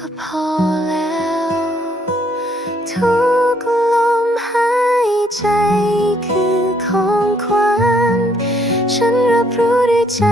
ก็พอแล้ว ทุกลมหายใจคือของขวัญฉันรับรู้ด้วยใจ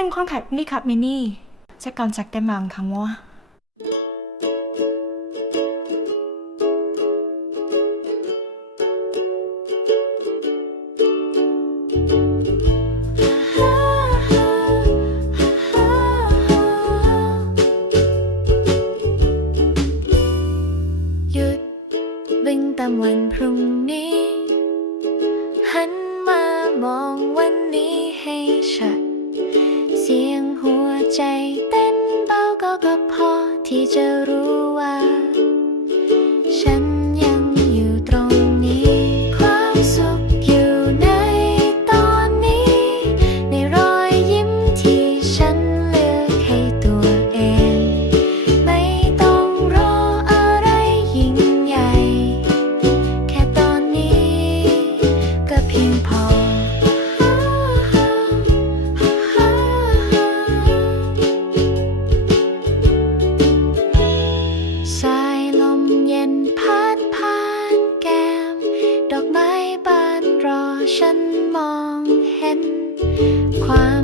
เป็นคนขับนี่ครับมินี่จะการจักได้มังค่ะมัววิ่งตามวันพรุ่งนี้ หันมามองวันนี้ให้ชัด ใจเต้นเบาก็ก็พอที่จะรู้ว่า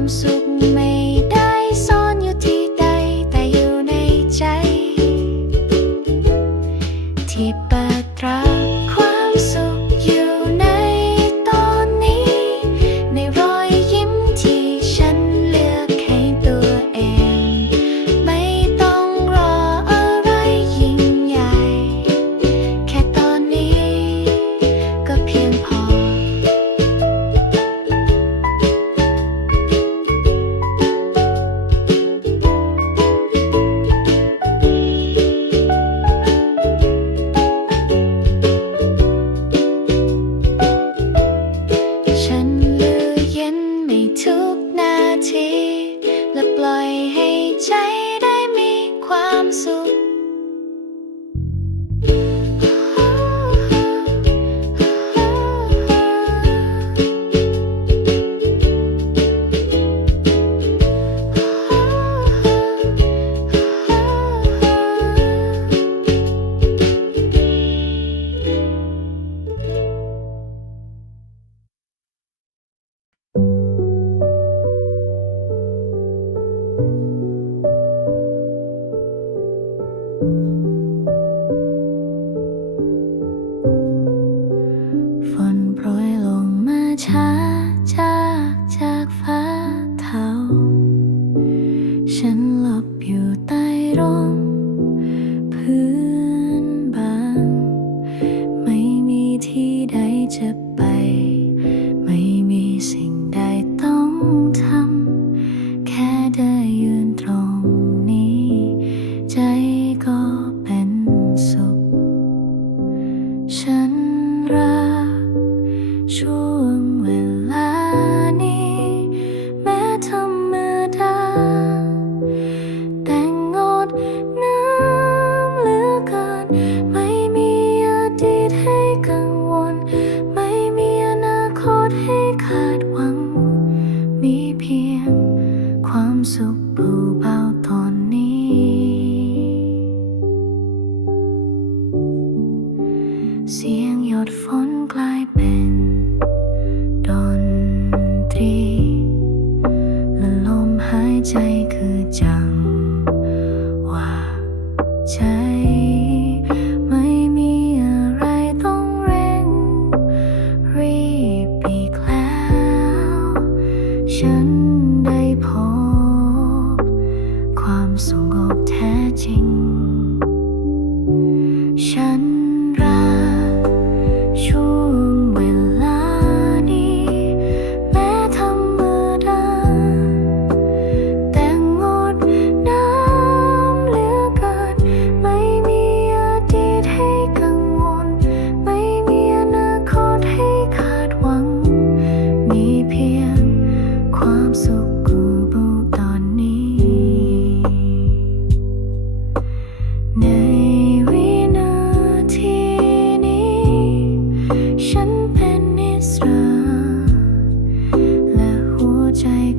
I'm so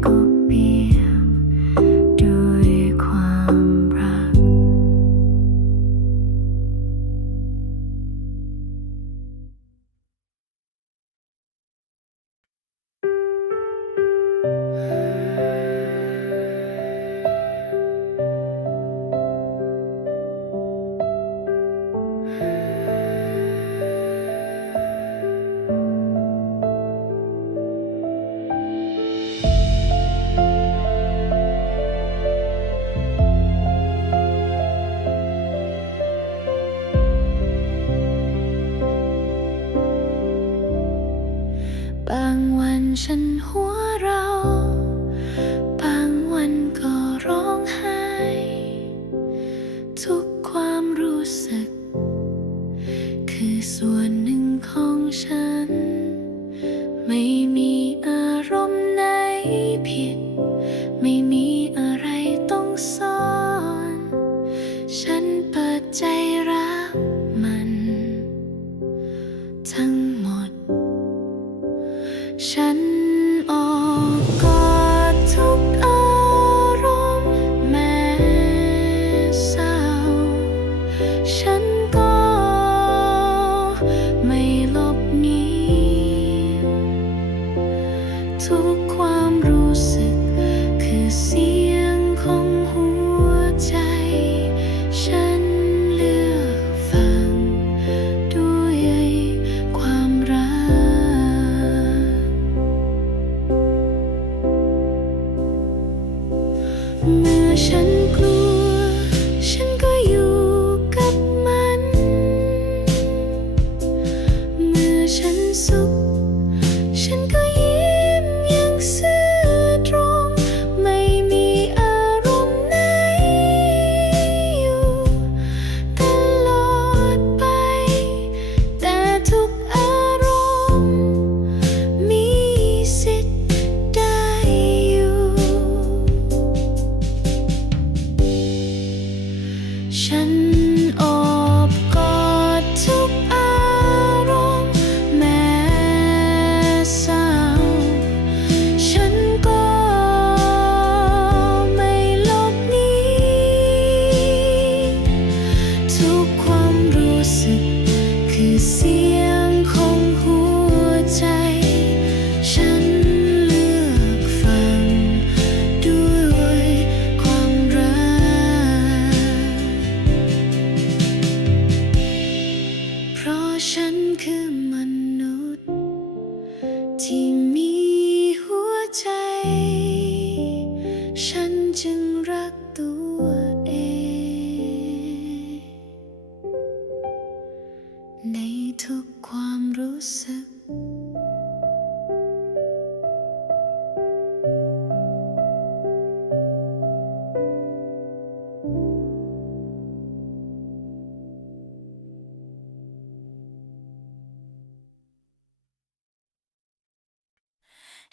copy. ฉันกลัว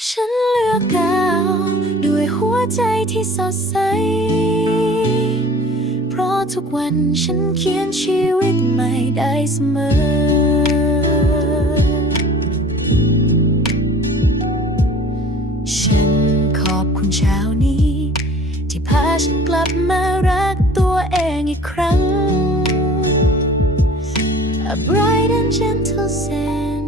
ฉันเลือกกาวด้วยหัวใจที่สดใส เพราะทุกวันฉันเขียนชีวิตใหม่ได้เสมอ ฉันขอบคุณเช้านี้ ที่พาฉันกลับมารักตัวเองอีกครั้ง A bright and gentle sand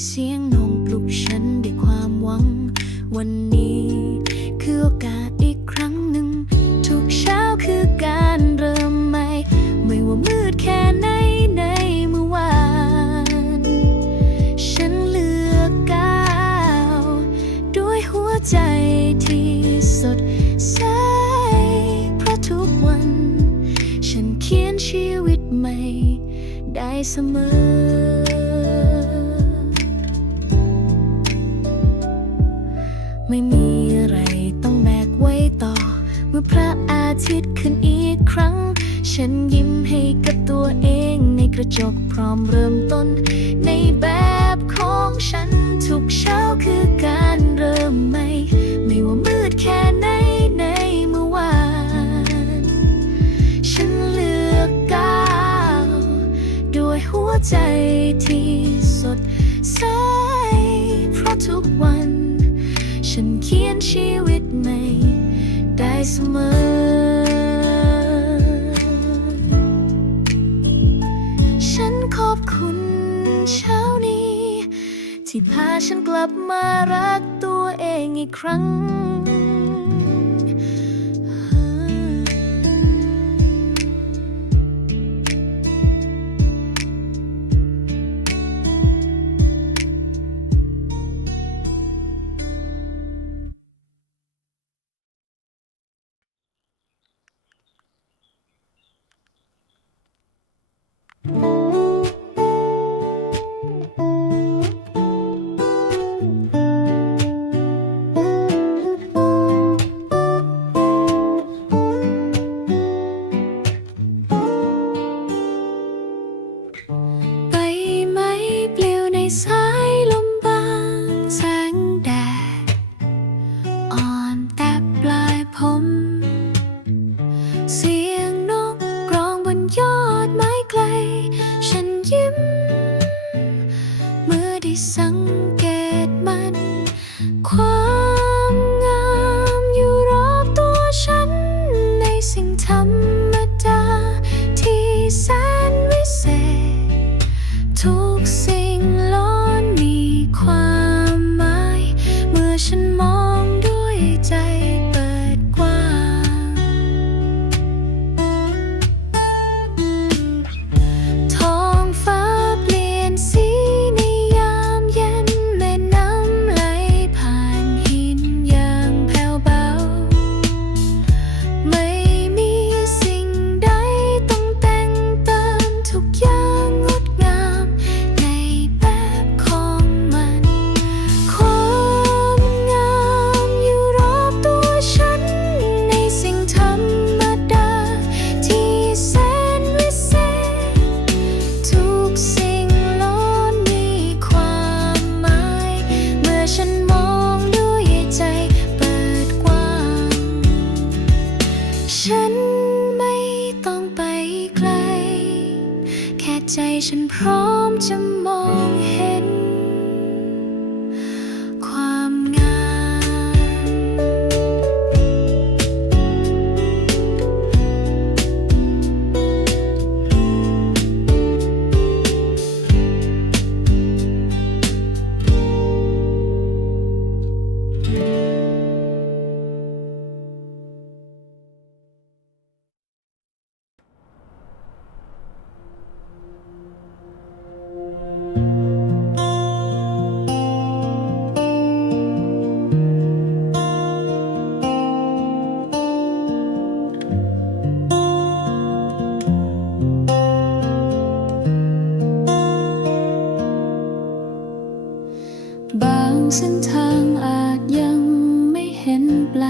Seeing เสมอ ฉันขอบคุณเช้านี้ ที่พาฉันกลับมารักตัวเองอีกครั้ง อมจะมองเห็น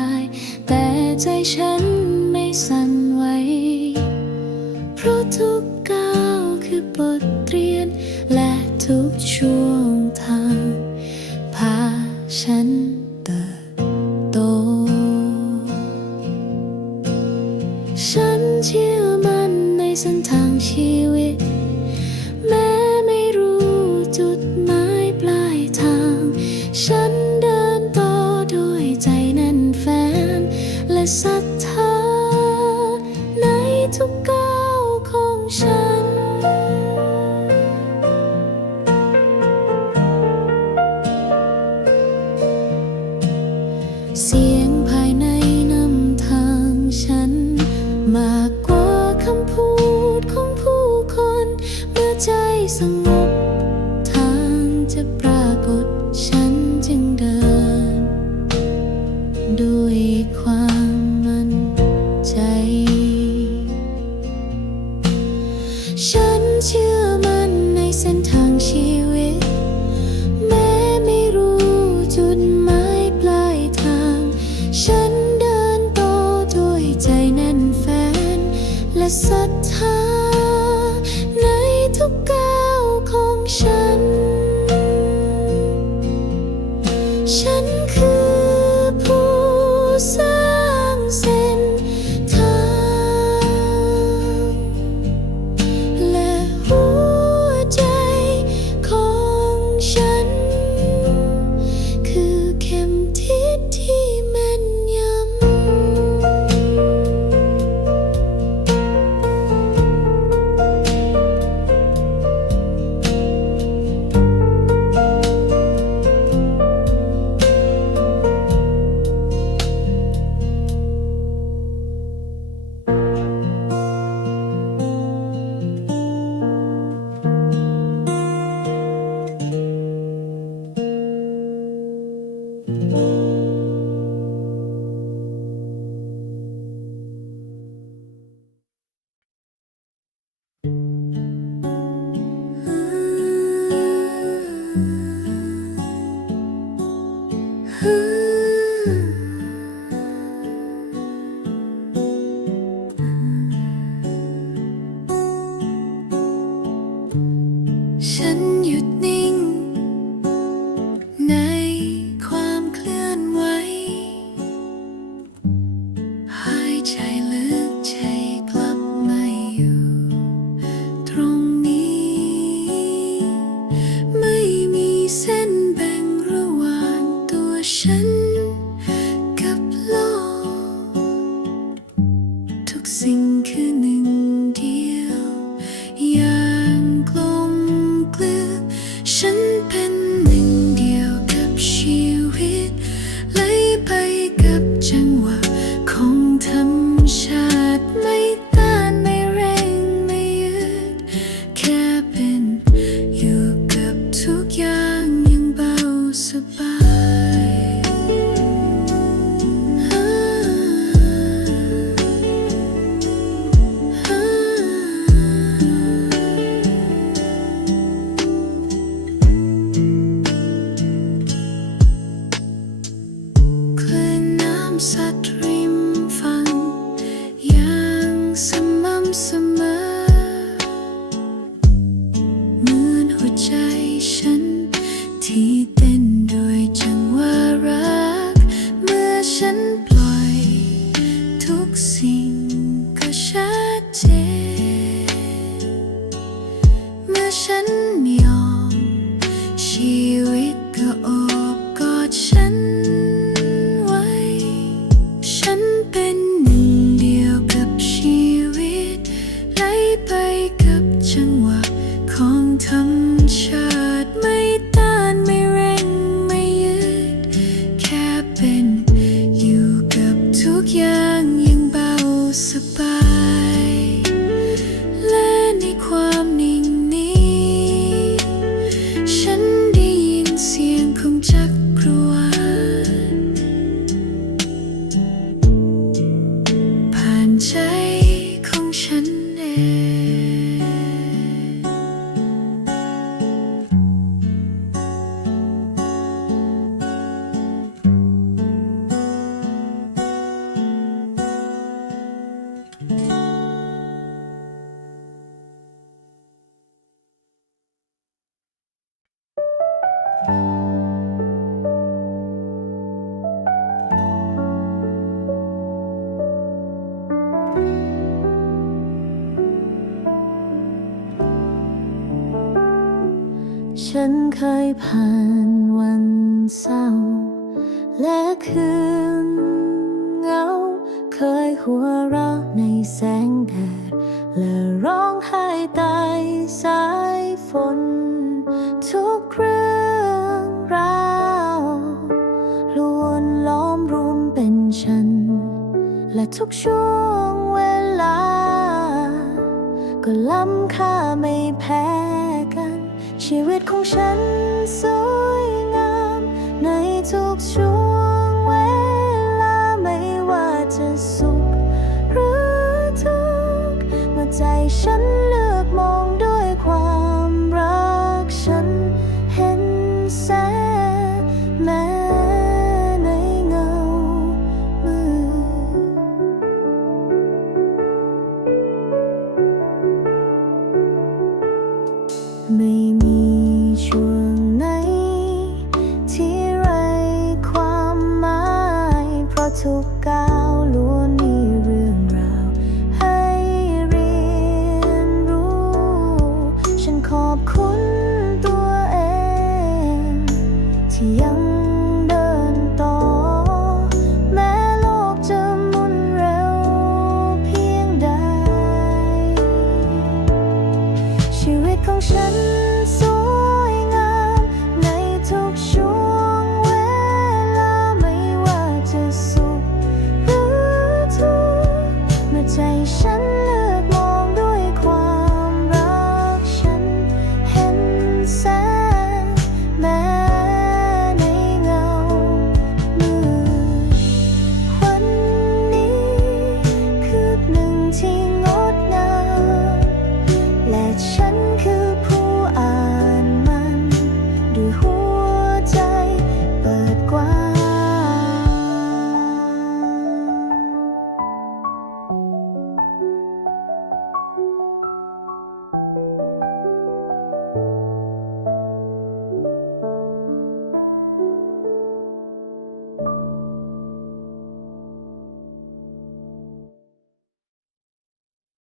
ได้ แต่ใจฉันไม่สั่น ใจสง ฉันเคยผ่านวันเศร้า และคืนเงา เคยหัวเราะในแสงแดด และร้องไห้ใต้สายฝน ทุกเรื่องราวล้วนล้อมรุมเป็นฉัน และทุกช่วงเวลา ก็ล้ำค่าไม่แพ้ ชีวิตของฉันสวยงามในทุกช่วงเวลาไม่ว่าจะสุขหรือทุกข์เมื่อใจฉันเลือกมองดู